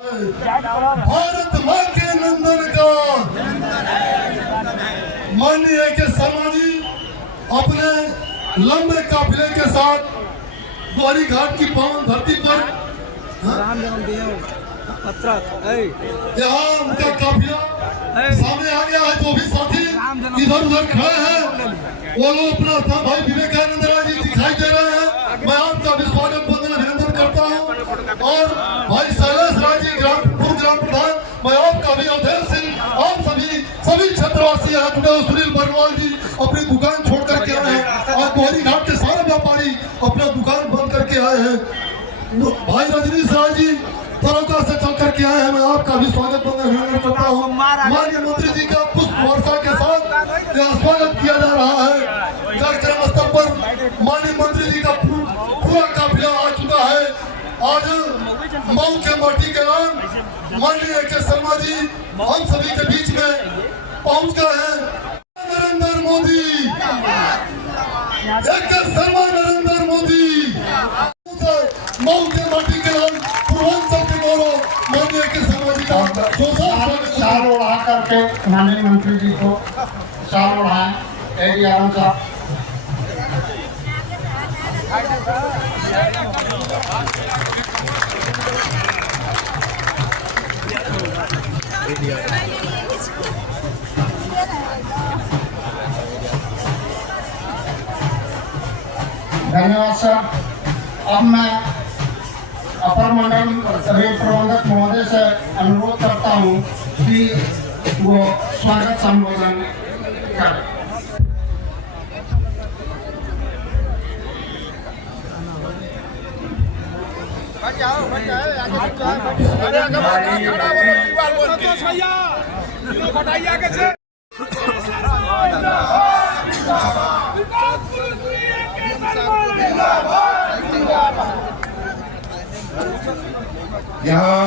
भारत माँ के नंदन का माननीय के शर्मा जी अपने लंबे काफिले के साथ द्वारी घाट की पावन धरती पर यहाँ उनका काफिला सामने आ गया है। जो भी साथी इधर उधर खड़े हैं वो लोग अपना भाई विवेकानंद राय जी दिखाई दे रहे हैं। मैं आपका भी स्वागत बंदन अभिनंदन करता हूँ। और भाई शैलेश राय जी पूर्व ग्राम प्रधान, मैं आपका भी अवधेश सिंह, आप सभी क्षेत्रवासी यहाँ जुड़े हो। सुनील बरवाल जी अपनी दुकान छोड़ करके आए हैं। आज द्वारी घाट के सारे व्यापारी अपना दुकान बंद करके आए हैं। भाई रजनीश राय जी तरोका से चल करके आए हैं। मैं आपका भी स्वागत करता हूँ। माननीय मंत्री जी का पुष्प वर्षा के साथ यहाँ स्वागत किया जा रहा है। कार्यक्रम स्थल पर माननीय मंत्री जी का पूरा काफिला आ चुका है। आज मऊ के माटी के नाम माननीय के शर्मा जी हम सभी के बीच में पहुँच गए हैं। नरेंद्र मोदी, शर्मा नरेंद्र मोदी, मऊ के माटी के नाम पूर्वांचल के गौरव माननीय के शर्मा जी का शाल उड़ा करके माननीय मंत्री जी को शाल उड़ाएं। आराम साहब धन्यवाद सर। अब मैं अपर मंडल रेल प्रबंधक महोदय से अनुरोध करता हूं कि वो स्वागत संबोधन करें। यहाँ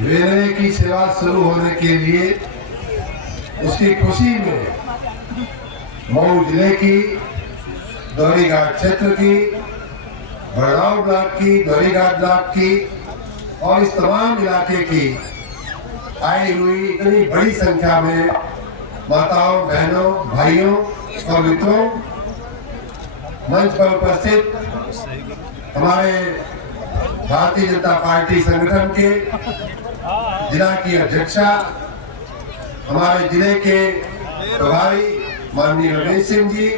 रेलवे की सेवा शुरू होने के लिए उसकी खुशी में मऊ जिले की द्वारी घाट क्षेत्र की, बड़गांव ब्लॉक की, द्वारी घाट ब्लॉक की और इस तमाम इलाके की आई हुई इतनी बड़ी संख्या में माताओं, बहनों, भाइयों और मित्रों, मंच पर उपस्थित हमारे भारतीय जनता पार्टी संगठन के जिला की अध्यक्षा, हमारे जिले के प्रभारी माननीय रमेश सिंह जी,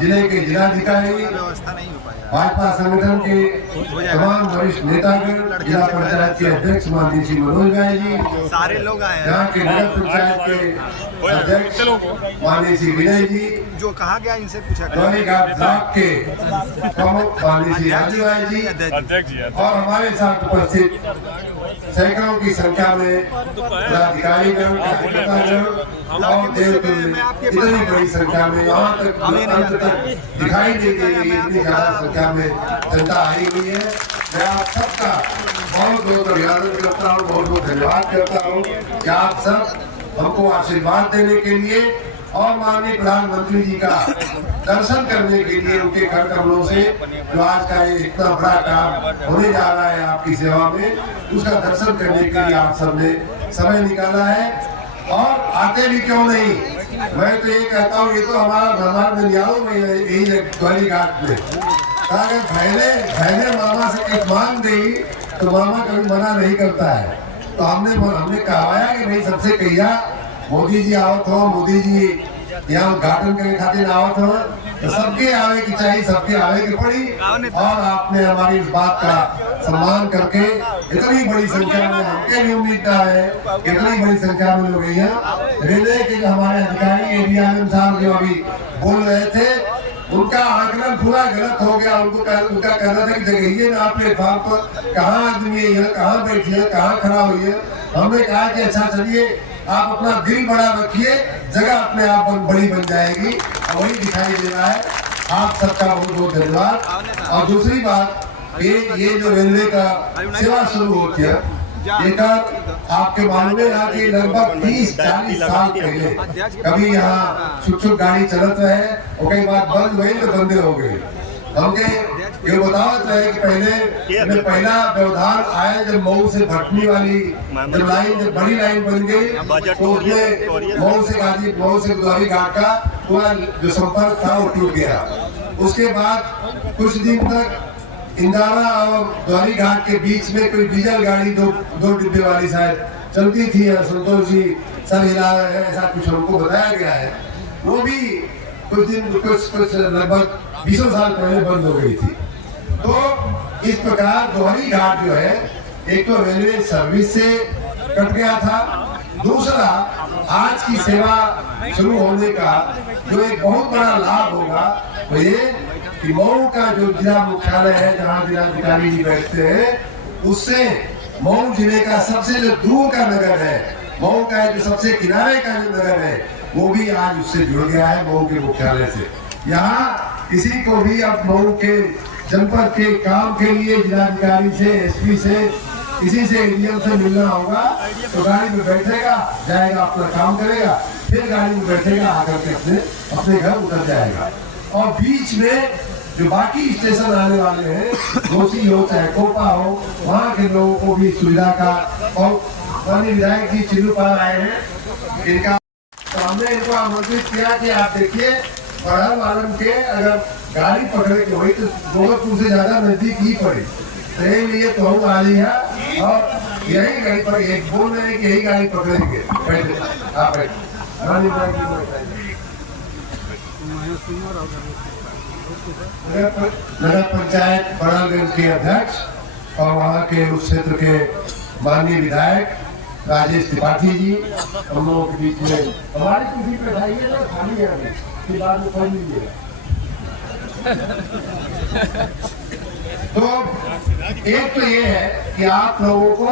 जिले के जिलाधिकारी, भाजपा संगठन के तमाम वरिष्ठ नेतागण, जिला पंचायत के अध्यक्ष माननीय श्री मनोज भाई जी, सारे लोग आए हैं, यहाँ के नगर पंचायत के अध्यक्ष माननीय श्री विनय जी, जो कहा गया इनसे पूछा द्वारी घाट ब्लॉक के प्रमुख माननीय श्री राजू भाई जी और हमारे साथ उपस्थित सैकड़ों की संख्या में पदाधिकारीगण, कार्यकर्तागण और देवतुल्य इतनी बड़ी संख्या में यहाँ तक अंत तक दिखाई दे रही है। इतनी ज्यादा संख्या में जनता आई हुई है। मैं आप सबका बहुत बहुत अभिनंदन करता हूँ, बहुत बहुत धन्यवाद करता हूँ कि आप सब हमको आशीर्वाद देने के लिए और माननीय प्रधानमंत्री जी का दर्शन करने के लिए उनके कर कमलों से जो आज का ये इतना बड़ा काम होने जा रहा है आपकी सेवा में, उसका दर्शन करने के लिए आप सबने समय निकाला है। और आते भी क्यों नहीं, मैं तो ये कहता हूँ, ये तो हमारा भगवान दनियालों में यही द्वारी घाट में अगर बहने मामा से कुछ मांग दी तो मामा कभी मना नहीं करता है। तो हमने कहा कि भाई सबसे कहिया मोदी जी आवत हो, मोदी जी यहाँ उद्घाटन करने खातिर आवत हो, तो सबके आवे की चाहिए, सबके आवे की पड़ी। और आपने हमारी इस बात का सम्मान करके इतनी बड़ी संख्या में, हमके भी उम्मीद है इतनी बड़ी संख्या में लोग यहाँ रेलवे के जो हमारे अधिकारी एरिया साहब जो अभी बोल रहे थे, उनका आकलन पूरा गलत हो गया। उनका कहना था कि जगह ना प्लेटफॉर्म पर कहाँ आदमी है, कहाँ बैठी है, कहाँ खड़ा हुई है। हमने कहा कि अच्छा चलिए आप अपना दिल बड़ा रखिए, जगह अपने आप बड़ी बन जाएगी और वही दिखाई दे रहा है। आप सबका बहुत बहुत धन्यवाद। और दूसरी बात, ये जो रेलवे का सेवा शुरू होती है, ये आपके मालूम है कि लगभग 30-40 साल पहले कभी यहाँ छुट गाड़ी चलत रहे और कई बार बंद हुई तो बंदे हो गए। हमके ये बतावत है कि पहले पहला व्यवधान आया जब मऊ से भटनी वाली जब बड़ी लाइन बन गई तो उसमें मऊ से गुदारी घाट का पूरा जो संपर्क था वो टूट गया। उसके बाद कुछ दिन तक इंदारा और द्वारी घाट के बीच में कोई डीजल गाड़ी दो डिब्बे वाली शायद चलती थी। संतोष जी सर हिला रहे हैं, ऐसा कुछ हमको बताया गया है। वो भी कुछ लगभग 20 साल पहले बंद हो गई थी। तो इस प्रकार दोहरी घाट जो है एक तो रेलवे सर्विस से कट गया था, दूसरा आज की सेवा शुरू होने का जो एक बहुत बड़ा लाभ होगा वो ये कि मऊ का जो जिला मुख्यालय है जहाँ जिलाधिकारी जी बैठते हैं उससे मऊ जिले का सबसे जो दूर का नगर है, मऊ का जो सबसे किनारे का जो नगर है वो भी आज उससे जुड़ गया है मऊ के मुख्यालय से। यहाँ किसी को भी अब मऊ के जनपद के काम के लिए जिलाधिकारी से एसपी से किसी से एडीएम से मिलना होगा तो गाड़ी में बैठेगा जाएगा अपना काम करेगा, फिर गाड़ी में बैठेगा आकर के अपने घर उतर जाएगा। और बीच में जो बाकी स्टेशन आने वाले हैं घोसी हो चाहे कोपा हो वहाँ के लोगों को भी सुविधा का। और माननीय विधायक जी चिल्लूपाल आए हैं, इनका हमने इनको आमंत्रित किया कि आप देखिए पढ़ल वालन के अगर गाड़ी पकड़े के हुई तो गोरखपुर से ज्यादा नजदीक ही पड़े, तो लिए तो हम आ रही है और यही गाड़ी पर एक बोल रहे हैं कि यही गाड़ी पकड़ेंगे। बैठे आप नगर पंचायत बड़ागंज के अध्यक्ष और वहाँ के उस क्षेत्र के माननीय विधायक राजेश त्रिपाठी जी हम लोगों के बीच में हमारी कुर्सी पे बैठाइए ना, खाली है फिर बाद में खोल लीजिए। तो एक तो ये है कि आप लोगों को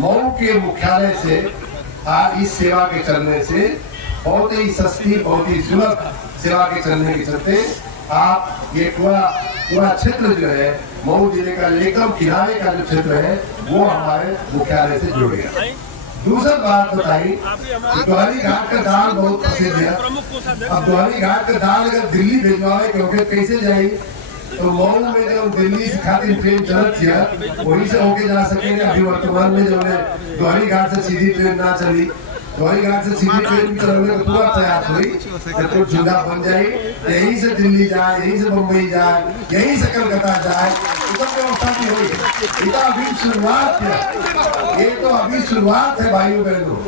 मऊ के मुख्यालय से इस सेवा के चलने से बहुत ही सस्ती बहुत ही सुलभ सेवा के चलने के चलते आप ये पूरा क्षेत्र जो है मऊ जिले का एकदम किनारे का जो क्षेत्र है वो हमारे मुख्यालय से जुड़ गया। दूसरी बात बताई द्वारी घाट का दाल बहुत प्रसिद्ध है। अब द्वारी घाट का दाल अगर दिल्ली भिजवाए क्योंकि कैसे जाए तो मऊ में जो दिल्ली से खातिर ट्रेन चलत है वहीं से होके जा सकेंगे। अभी वर्तमान में जो है द्वारी घाट से सीधी ट्रेन ना चली, द्वारी घाट से सीधी ट्रेन चलने का पूरा प्रयास हुई तो सुविधा बन जाए, यहीं से दिल्ली जाए, यहीं से मुंबई जाए, यहीं से कलकत्ता जाए, सब व्यवस्था की हुई। ये तो अभी शुरुआत है, ये तो अभी शुरुआत है भाइयों बहनों।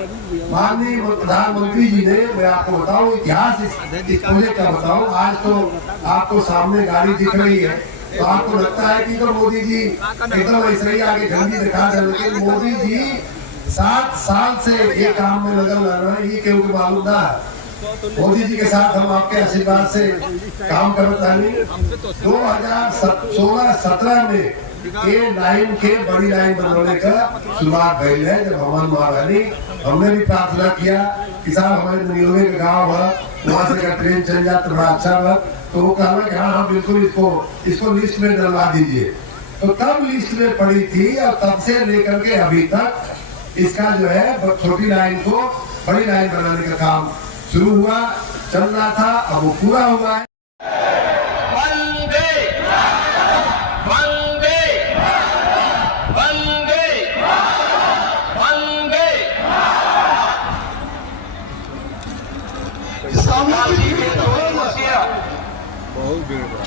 माननीय प्रधानमंत्री जी ने, मैं आपको बताऊं इतिहास इस प्रोजेक्ट का बताऊं, आज तो आपको सामने गाड़ी दिख रही है तो आपको लगता है कि तो मोदी जी एकदम ऐसे ही आगे झंडी दिखा रहे, लेकिन मोदी जी 7 साल से ये काम में लगा रहे हैं, ये क्योंकि मालूम ना है। मोदी जी के साथ हम आपके आशीर्वाद से काम करता नहीं। 2016-17 में ये लाइन के बड़ी लाइन बनवाने का शुरुआत भई है। जब हमारे महारानी हमने भी प्रार्थना किया कि साहब हमारे नियोगे का गाँव है वहाँ से अगर ट्रेन चल जाए तो बड़ा अच्छा है, तो वो कहा कि हाँ बिल्कुल इसको लिस्ट में डलवा दीजिए। तो तब लिस्ट में पड़ी थी और तब से लेकर के अभी तक इसका जो है छोटी लाइन को बड़ी लाइन बनाने का काम शुरू हुआ, चल रहा था, अब वो पूरा हुआ है। वंदे वंदे वंदे वंदे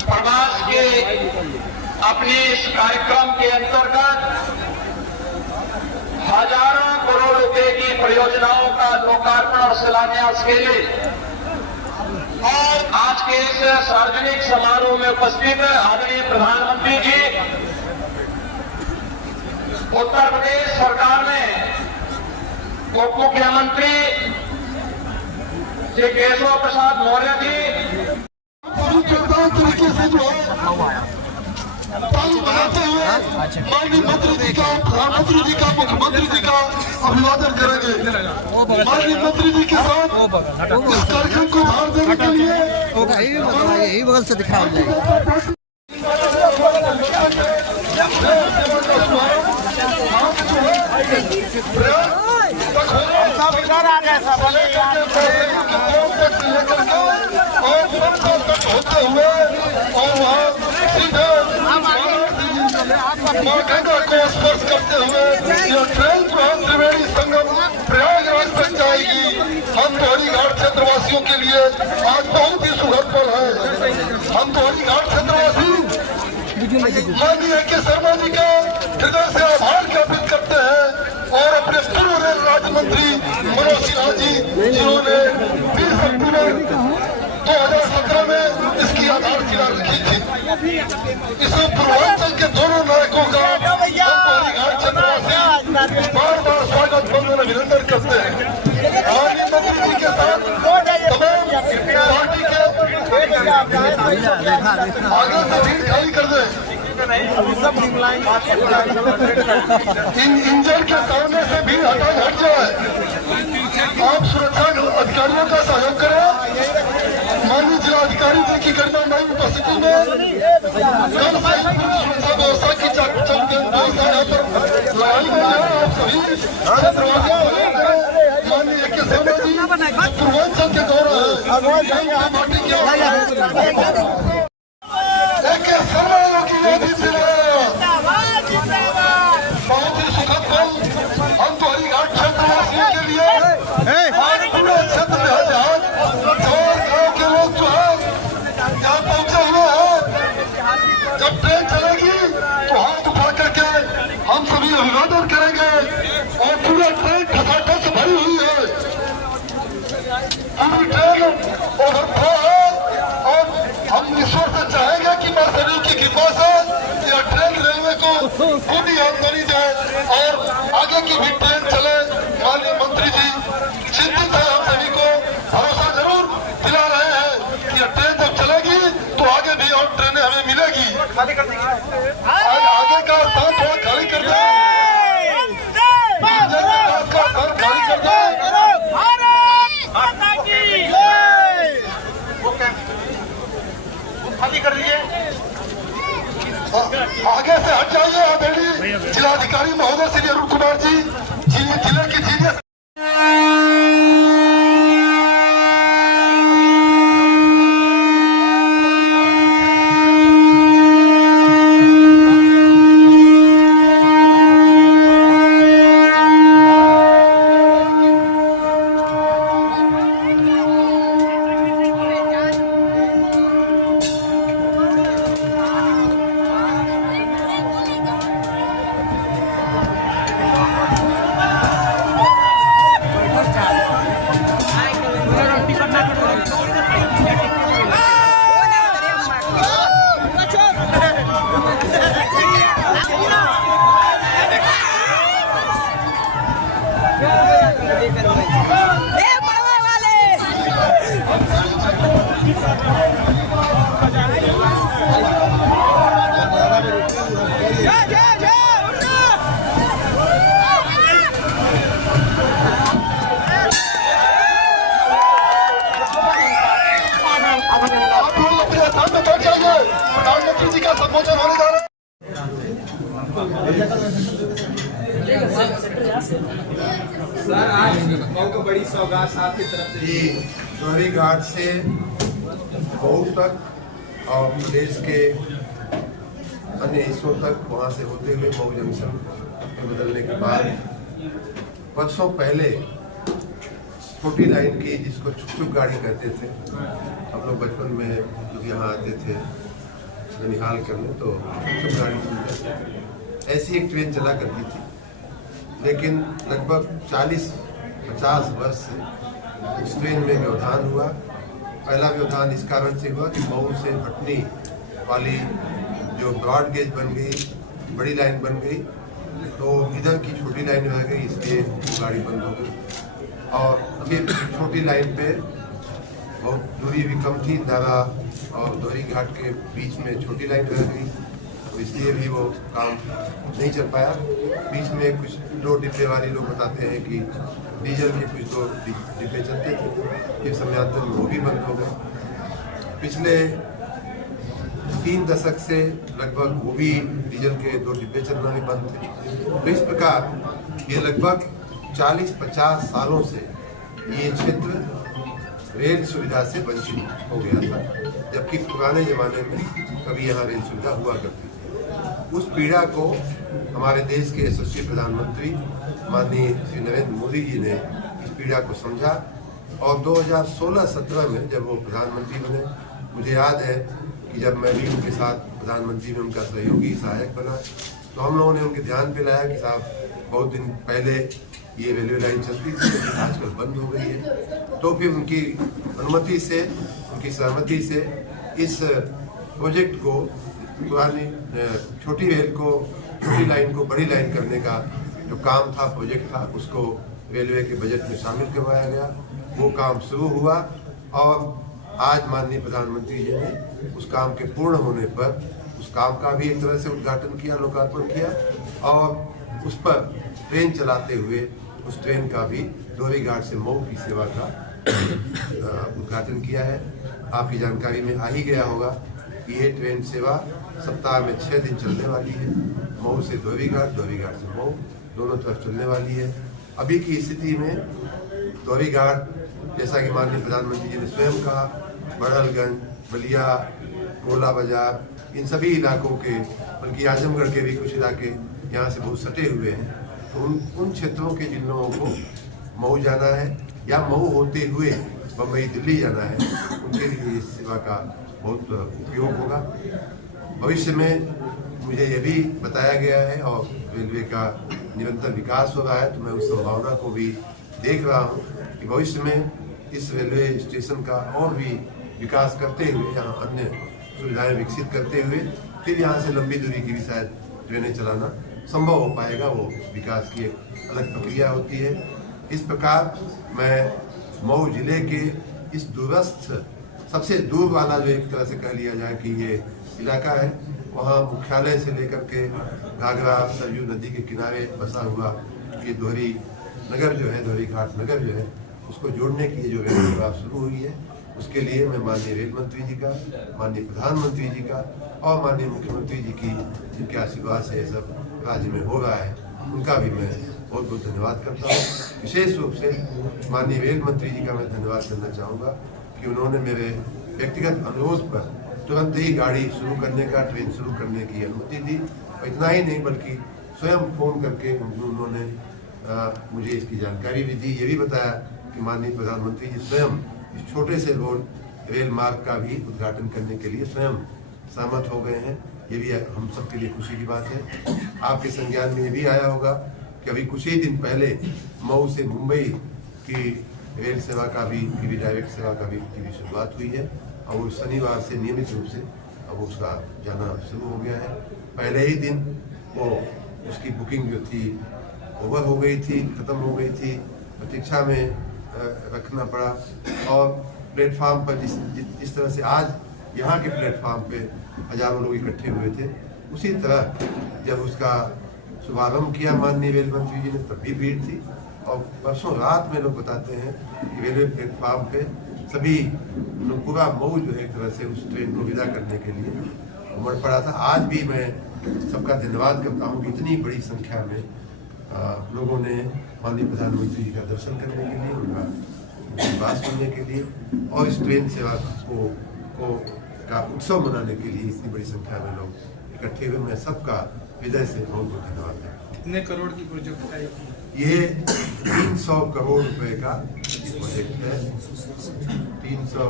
प्रवास के अपने इस कार्यक्रम के अंतर्गत हजारों करोड़ रुपए की परियोजनाओं का लोकार्पण और शिलान्यास के लिए और आज के इस सार्वजनिक समारोह में उपस्थित आदरणीय प्रधानमंत्री जी, उत्तर प्रदेश सरकार में उप मुख्यमंत्री श्री केशव प्रसाद मौर्य जी तरीके से जो है ताली बजाते हुए माननीय मंत्री जी का, प्रधानमंत्री जी का, मुख्यमंत्री जी का अभिवादन करेंगे। माननीय मंत्री जी के साथ इस कार्यक्रम को भाग देने के लिए यही बगल से दिखाया जाएगा। होते हुए और वहाँ मां गंगा को स्पर्श करते हुए यह ट्रेन प्रभात त्रिवेणी संगम प्रयागराज तक जाएगी। हम दोहरी घाट क्षेत्रवासियों के लिए आज बहुत ही सुखद पल है। हम दोहरी घाट क्षेत्रवासी माननीय के शर्मा जी का हृदय से आभार ज्ञापित करते हैं और अपने पूर्व रेल राज्य मंत्री मनोज सिन्हा जी जिन्होंने 20 अक्टूबर 2017 में इसकी आधारशिला रखी थी। इस पूर्वांचल के दोनों नायकों का बार बार स्वागत वंदन अभिनंदन करते हैं। माननीय मंत्री जी के साथ तमाम पार्टी के आगे से भीड़ खाली कर दें। इंजन के सामने से भीड़ हट जाए। आप सुरक्षा अधिकारियों का सहयोग करें। माननीय जिलाधिकारी जी की गरिमामयी उपस्थिति में कल से सुरक्षा व्यवस्था की व्यवस्था यहाँ पर लगाई गई है। आप सभी क्षेत्रवासी सहयोग करें। माननीय के शर्मा जी पूर्वांचल के दौरा है पार्टी के बहुत ही सुखद पल हम दोहरी घाट क्षेत्रवासियों के लिए आज पूरे क्षेत्र में है। जहाँ गाँव के लोग जो है यहाँ पहुंचे हुए हैं। जब ट्रेन चलेगी तो हाथ उठा करके हम सभी अभिवादन करेंगे और पूरी ट्रेन खचाखच भरी हुई है। पूरी ट्रेन ओवरफ्लो है और हम ईश्वर से चाहेंगे कि मां सभी की कृपा से यह ट्रेन रेलवे को पूरी आमदनी दे और आगे की भी ट्रेन चले। माननीय मंत्री जी चिंतित है, हम सभी को भरोसा जरूर दिला रहे हैं कि यह ट्रेन जब चलेगी तो आगे भी और ट्रेनें हमें मिलेगी। खाली कर देंगे आगे का स्थान थोड़ा खाली कर दें। खाली कर दें। खाली कर लीजिए। आगे से हट जाइए। आदरणीय जिलाधिकारी महोदय श्री अरुण कुमार जी जिले की जीनियस प्रधानमंत्री जी का संबोधन होने जा रहा है। सर आज बड़ी सौगात आपकी तरफ से जी दोहरी घाट से मऊ तक और प्रदेश के अन्य हिस्सों तक वहाँ से होते हुए मऊ जंक्शन में बदलने के बाद वर्षों पहले छोटी लाइन की जिसको छुक छुक गाड़ी कहते थे, हम लोग बचपन में जब यहाँ आते थे ननिहाल करने तो छुक छुक गाड़ी सुनते थे। ऐसी एक ट्रेन चला करती थी, लेकिन लगभग 40-50 वर्ष से उस ट्रेन में व्यवधान हुआ। पहला व्यवधान इस कारण से हुआ कि मऊ से भटनी वाली जो ब्रॉड गेज बन गई, बड़ी लाइन बन गई, तो इधर की छोटी लाइन रह गई, इसलिए गाड़ी बंद हो गई। और फिर छोटी लाइन पे बहुत दूरी भी कम थी, दारा और दोहरी घाट के बीच में छोटी लाइन रह गई, तो इसलिए भी वो काम नहीं चल पाया। बीच में कुछ 2 डिब्बे वाले लोग बताते हैं कि डीजल के कुछ 2 डिब्बे चलते थे, फिर समयान्तर में वो भी बंद हो गए। पिछले 3 दशक से लगभग वो भी डीजल के 2 डिब्बे चलना भी बंद थे। तो इस प्रकार ये लगभग 40-50 सालों से ये क्षेत्र रेल सुविधा से वंचित हो गया था, जबकि पुराने ज़माने में कभी यहाँ रेल सुविधा हुआ करती थी। उस पीड़ा को हमारे देश के यशस्वी प्रधानमंत्री माननीय श्री नरेंद्र मोदी जी ने इस पीड़ा को समझा और 2016-17 में जब वो प्रधानमंत्री बने, मुझे याद है कि जब मैं भी उनके साथ प्रधानमंत्री में उनका सहयोगी सहायक बना तो हम लोगों ने उनके ध्यान पे लाया कि साहब बहुत दिन पहले ये रेलवे लाइन चलती थी लेकिन आजकल बंद हो गई है। तो फिर उनकी अनुमति से, उनकी सहमति से इस प्रोजेक्ट को, पुरानी छोटी रेल को, छोटी लाइन को बड़ी लाइन करने का जो काम था, प्रोजेक्ट था, उसको रेलवे के बजट में शामिल करवाया गया। वो काम शुरू हुआ और आज माननीय प्रधानमंत्री जी ने उस काम के पूर्ण होने पर उस काम का भी एक तरह से उद्घाटन किया, लोकार्पण किया और उस पर ट्रेन चलाते हुए उस ट्रेन का भी दोहरी घाट से मऊ की सेवा का उद्घाटन किया है। आपकी जानकारी में आ ही गया होगा कि ये ट्रेन सेवा सप्ताह में 6 दिन चलने वाली है। मऊ से दोहरी घाट से मऊ, दोनों तरफ चलने वाली है। अभी की स्थिति में दोहरी घाट, जैसा कि माननीय प्रधानमंत्री जी ने स्वयं कहा, बड़हलगंज, बलिया, गोला बाजार, इन सभी इलाकों के, बल्कि आजमगढ़ के भी कुछ इलाके यहाँ से बहुत सटे हुए हैं। तो उन क्षेत्रों के जिन लोगों को मऊ जाना है या मऊ होते हुए बम्बई, दिल्ली जाना है, उनके लिए इस सेवा का बहुत उपयोग होगा। भविष्य में मुझे ये भी बताया गया है और रेलवे का निरंतर विकास हो रहा है, तो मैं उस संभावना को भी देख रहा हूँ कि भविष्य में इस रेलवे स्टेशन का और भी विकास करते हुए, यहाँ अन्य सुविधाएं विकसित करते हुए फिर यहाँ से लंबी दूरी की भी शायद ट्रेनें चलाना संभव हो पाएगा। वो विकास की एक अलग प्रक्रिया होती है। इस प्रकार मैं मऊ जिले के इस दूरस्थ, सबसे दूर वाला जो एक तरह से कह लिया जाए कि ये इलाका है, वहाँ मुख्यालय से लेकर के घाघरा सरयू नदी के किनारे बसा हुआ ये दोहरी नगर जो है, दोहरी घाट नगर जो है, उसको जोड़ने की जो रेल सेवा शुरू हुई है, उसके लिए मैं माननीय रेल मंत्री जी का, माननीय प्रधानमंत्री जी का और माननीय मुख्यमंत्री जी की, जिनके आशीर्वाद से ये सब राज्य में हो रहा है, उनका भी मैं बहुत बहुत धन्यवाद करता हूँ। विशेष रूप से माननीय रेल मंत्री जी का मैं धन्यवाद करना चाहूँगा कि उन्होंने मेरे व्यक्तिगत अनुरोध पर तुरंत ही गाड़ी शुरू करने का, ट्रेन शुरू करने की अनुमति दी। और इतना ही नहीं बल्कि स्वयं फ़ोन करके उन्होंने मुझे इसकी जानकारी भी दी। ये भी बताया कि माननीय प्रधानमंत्री जी स्वयं इस छोटे से रोड रेल मार्ग का भी उद्घाटन करने के लिए स्वयं सहमत हो गए हैं। ये भी हम सबके लिए खुशी की बात है। आपके संज्ञान में ये भी आया होगा कि अभी कुछ ही दिन पहले मऊ से मुंबई की रेल सेवा का भी, डायरेक्ट सेवा का भी शुरुआत हुई है और वो शनिवार से नियमित रूप से अब उसका जाना शुरू हो गया है। पहले ही दिन वो उसकी बुकिंग जो थी ओवर हो गई थी, ख़त्म हो गई थी, प्रतीक्षा में रखना पड़ा और प्लेटफार्म पर जिस तरह से आज यहाँ के प्लेटफार्म पे हजारों लोग इकट्ठे हुए थे, उसी तरह जब उसका शुभारंभ किया माननीय रेल मंत्री जी ने, तब भी भीड़ थी। और परसों रात में लोग बताते हैं कि रेलवे प्लेटफार्म पे सभी लोग, पूरा मऊ जो है एक तरह से उस ट्रेन को विदा करने के लिए उमड़ पड़ा था। आज भी मैं सबका धन्यवाद करता हूँ कि इतनी बड़ी संख्या में लोगों ने माननीय प्रधानमंत्री जी का दर्शन करने के लिए, उनका आशीर्वाद सुनने के लिए और इस ट्रेन सेवा का उत्सव मनाने के लिए इतनी बड़ी संख्या में लोग इकट्ठे हुए। मैं सबका हृदय से बहुत बहुत धन्यवाद है। कितने करोड़ की प्रोजेक्ट है ये? 300 करोड़ रुपए का प्रोजेक्ट है। 300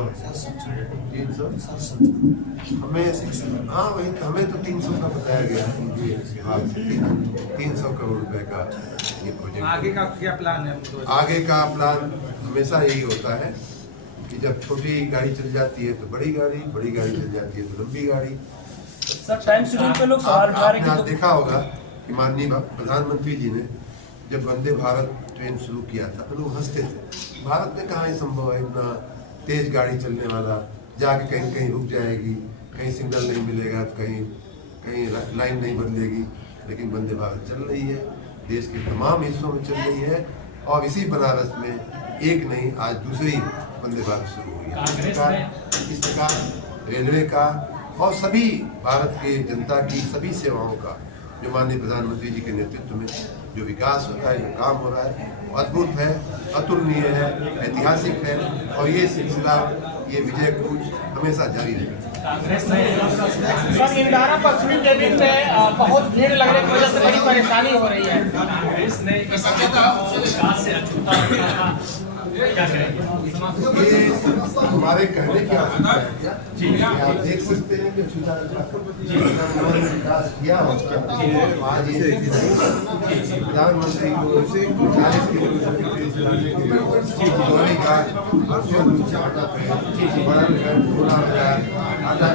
हमें, हाँ वही, हमें तो 300 का बताया गया है विभाग से। 300 करोड़ रुपए का ये प्रोजेक्ट। आगे का क्या प्लान है? आगे का प्लान हमेशा यही होता है कि जब छोटी गाड़ी चल जाती है तो बड़ी गाड़ी, बड़ी गाड़ी चल जाती है तो लंबी गाड़ी। सर टाइम शेड्यूल पे लोग सवाल उठा रहे हैं कि देखा होगा कि माननीय प्रधानमंत्री जी ने जब वंदे भारत ट्रेन शुरू किया था तो लोग हंसते थे, भारत में कहाँ संभव है इतना तेज गाड़ी चलने वाला, जाके कहीं कहीं रुक जाएगी, कहीं सिग्नल नहीं मिलेगा, कहीं लाइन नहीं बदलेगी। लेकिन वंदे भारत चल रही है, देश के तमाम हिस्सों में चल रही है और इसी बनारस में एक नहीं आज दूसरी वंदे भारत शुरू हुई है। इस प्रकार रेलवे का और सभी भारत के जनता की सभी सेवाओं का जो माननीय प्रधानमंत्री जी के नेतृत्व में जो विकास होता है, जो काम हो रहा है, वो अद्भुत है, अतुलनीय है, ऐतिहासिक है और ये सिलसिला, ये विजय कूच हमेशा जारी रहेगा। सर इंदारा पश्चिमी केबिन में बहुत भीड़ लगने की वजह से बड़ी परेशानी हो रही है। कांग्रेस ने इस विकास से अछूता क्या करेंगे? ये हमारे कहने की आवश्यकता है। आप देख सकते हैं कि उन्होंने विकास किया आज ये प्रधानमंत्री को 40 किलोमीटर की ट्रेन चलाने के लिए धोनी का बड़ा आधा